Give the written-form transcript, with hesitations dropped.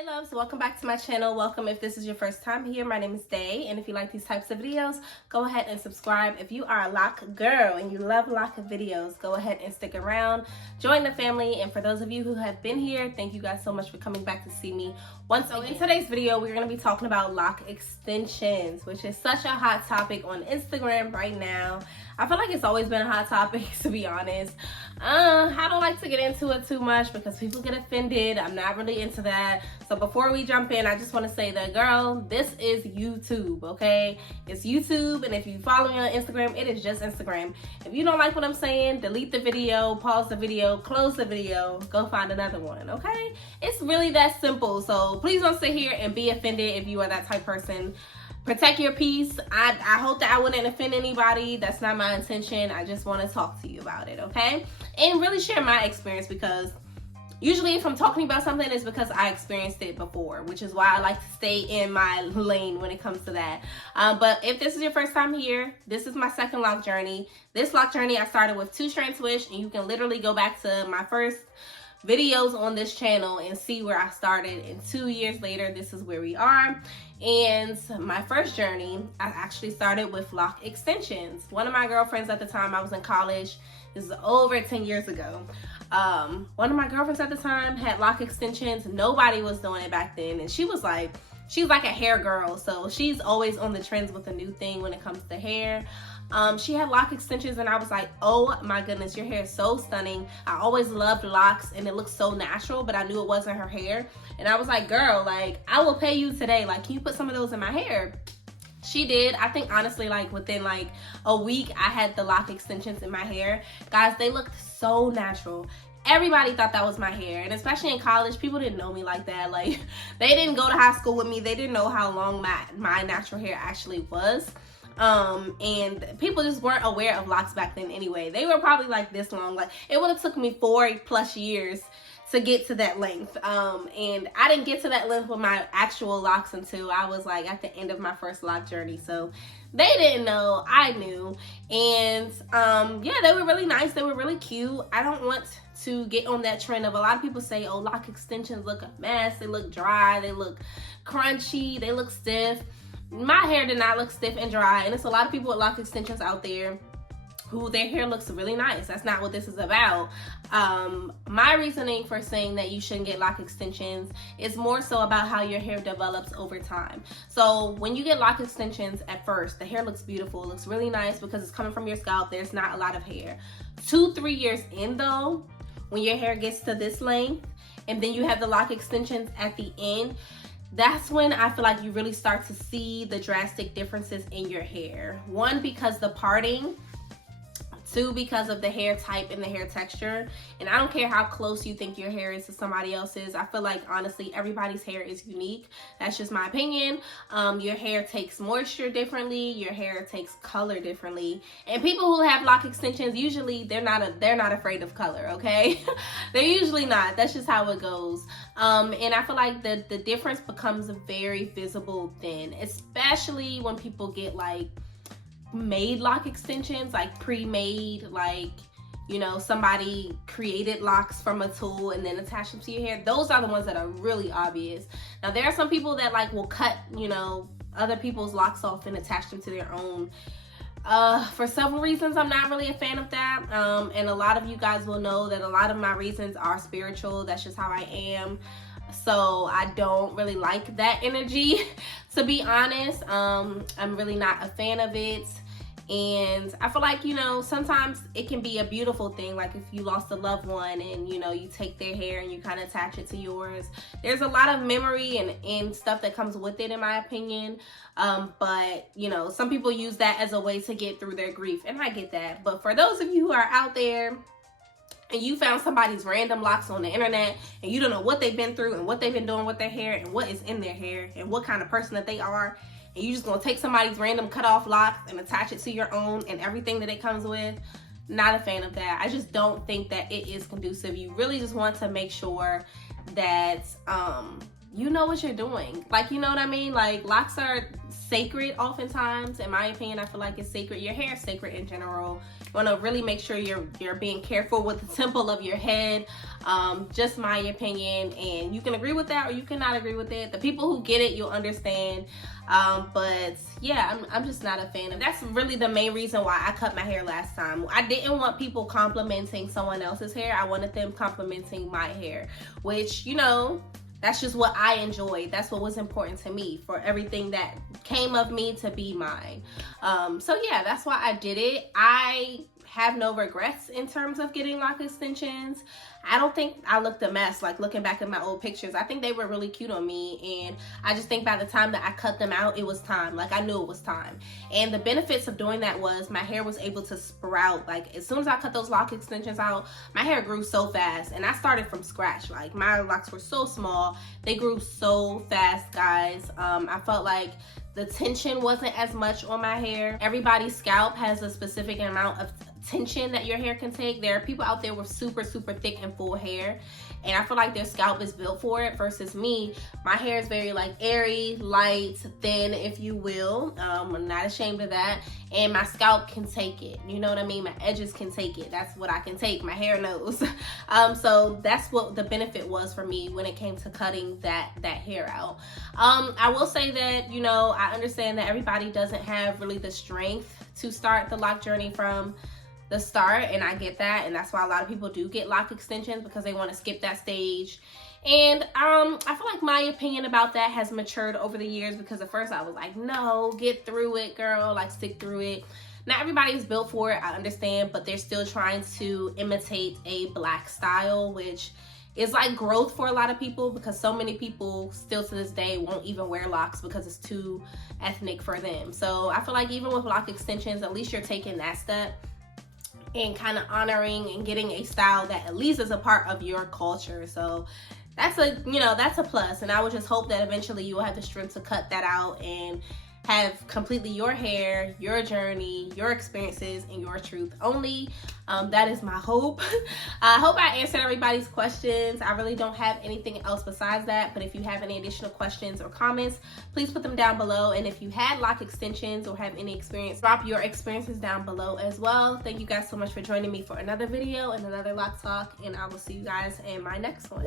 Hey loves, welcome back to my channel. Welcome if this is your first time here. My name is Day, and if you like these types of videos, go ahead and subscribe. If you are a Loc girl and you love Loc videos, go ahead and stick around, join the family. And for those of you who have been here, thank you guys so much for coming back to see me once again. In today's video, we're going to be talking about Loc extensions, which is such a hot topic on Instagram right now. I feel like it's always been a hot topic, to be honest. I don't like to get into it too much because people get offended. I'm not really into that. So before we jump in, I just want to say that, girl, this is YouTube, okay? It's YouTube, and if you follow me on Instagram, it is just Instagram. If you don't like what I'm saying, delete the video, pause the video, close the video, go find another one, okay? It's really that simple. So please don't sit here and be offended if you are that type of person. Protect your peace. I hope that I wouldn't offend anybody. That's not my intention. I just want to talk to you about it, okay? And really share my experience, because usually if I'm talking about something, it's because I experienced it before, which is why I like to stay in my lane when it comes to that. But if this is your first time here, this is my second Loc journey. This Loc journey, I started with 2-strand switch, and you can literally go back to my first videos on this channel and see where I started. And 2 years later, this is where we are. And my first journey, I actually started with Loc Extensions. One of my girlfriends at the time, I was in college, this is over 10 years ago. One of my girlfriends at the time had Loc Extensions. Nobody was doing it back then, and she was like a hair girl, so she's always on the trends with a new thing when it comes to hair. She had Loc extensions, and I was like, oh my goodness, your hair is so stunning. I always loved locks, and it looks so natural, but I knew it wasn't her hair. And I was like, girl, like, I will pay you today. Like, can you put some of those in my hair? She did. I think honestly, like within like a week, I had the Loc extensions in my hair. Guys, they looked so natural. Everybody thought that was my hair, and especially in college, people didn't know me like that. Like, they didn't go to high school with me. They didn't know how long my natural hair actually was. And people just weren't aware of locks back then anyway. They were probably like this long. Like, it would have took me 4+ years to get to that length. And I didn't get to that length with my actual locks until I was like at the end of my first Loc journey. So they didn't know, I knew. And yeah, they were really nice. They were really cute. I don't want to get on that trend of, a lot of people say, oh, Loc extensions look a mess. They look dry. They look crunchy. They look stiff. My hair did not look stiff and dry, and it's a lot of people with Loc extensions out there who their hair looks really nice. That's not what this is about. My reasoning for saying that you shouldn't get Loc extensions is more so about how your hair develops over time. So when you get Loc extensions at first, the hair looks beautiful. It looks really nice because it's coming from your scalp. There's not a lot of hair. 2-3 years in though, when your hair gets to this length, and then you have the Loc extensions at the end, that's when I feel like you really start to see the drastic differences in your hair. 1, because the parting. 2, because of the hair type and the hair texture. And I don't care how close you think your hair is to somebody else's. I feel like, honestly, everybody's hair is unique. That's just my opinion. Your hair takes moisture differently. Your hair takes color differently. And people who have Loc extensions, usually they're not afraid of color, okay? They're usually not. That's just how it goes. And I feel like the difference becomes very visible then, especially when people get like made Loc extensions, like pre-made, like, you know, somebody created locks from a tool and then attached them to your hair. Those are the ones that are really obvious. Now, there are some people that like will cut, you know, other people's locks off and attach them to their own. For several reasons, I'm not really a fan of that. And a lot of you guys will know that a lot of my reasons are spiritual. That's just how I am. So I don't really like that energy, to be honest. I'm really not a fan of it. And I feel like, you know, sometimes it can be a beautiful thing. Like if you lost a loved one and, you know, you take their hair and you kind of attach it to yours. There's a lot of memory and stuff that comes with it, in my opinion. But, you know, some people use that as a way to get through their grief. And I get that. But for those of you who are out there and you found somebody's random locks on the internet and you don't know what they've been through and what they've been doing with their hair and what is in their hair and what kind of person that they are, and you just gonna take somebody's random cut off locks and attach it to your own and everything that it comes with, not a fan of that. I just don't think that it is conducive. You really just want to make sure that you know what you're doing. Like, you know what I mean? Like, locks are sacred oftentimes. In my opinion, I feel like it's sacred. Your hair is sacred in general. You want to really make sure you're being careful with the temple of your head. Just my opinion, and you can agree with that or you cannot agree with it. The people who get it, you'll understand. But yeah, I'm just not a fan. And that's really the main reason why I cut my hair last time. I didn't want people complimenting someone else's hair. I wanted them complimenting my hair, which, you know, that's just what I enjoyed. That's what was important to me, for everything that came of me to be mine. So yeah, that's why I did it. I have no regrets in terms of getting loc extensions. I don't think I looked a mess, like looking back at my old pictures. I think they were really cute on me, and I just think by the time that I cut them out, it was time. Like, I knew it was time. And the benefits of doing that was my hair was able to sprout. Like, as soon as I cut those loc extensions out, my hair grew so fast, and I started from scratch. Like, my locks were so small, they grew so fast, guys. I felt like the tension wasn't as much on my hair. Everybody's scalp has a specific amount of tension that your hair can take. There are people out there with super thick and full hair, and I feel like their scalp is built for it, versus me. My hair is very like airy, light, thin, if you will. I'm not ashamed of that, and my scalp can take it, you know what I mean? My edges can take it. That's what I can take. My hair knows. So that's what the benefit was for me when it came to cutting that hair out. I will say that, you know, I understand that everybody doesn't have really the strength to start the loc journey from the start, and I get that, and that's why a lot of people do get loc extensions, because they want to skip that stage. And I feel like my opinion about that has matured over the years, because at first I was like, no, get through it, girl, like stick through it. Not everybody is built for it, I understand, but they're still trying to imitate a black style, which is like growth for a lot of people, because so many people still to this day won't even wear locks because it's too ethnic for them. So I feel like even with loc extensions, at least you're taking that step and kind of honoring and getting a style that at least is a part of your culture. So that's a, you know, that's a plus. And I would just hope that eventually you will have the strength to cut that out and have completely your hair, your journey, your experiences, and your truth only. That is my hope. I hope I answered everybody's questions. I really don't have anything else besides that, but if you have any additional questions or comments, please put them down below. And if you had loc extensions or have any experience, drop your experiences down below as well. Thank you guys so much for joining me for another video and another loc talk, and I will see you guys in my next one.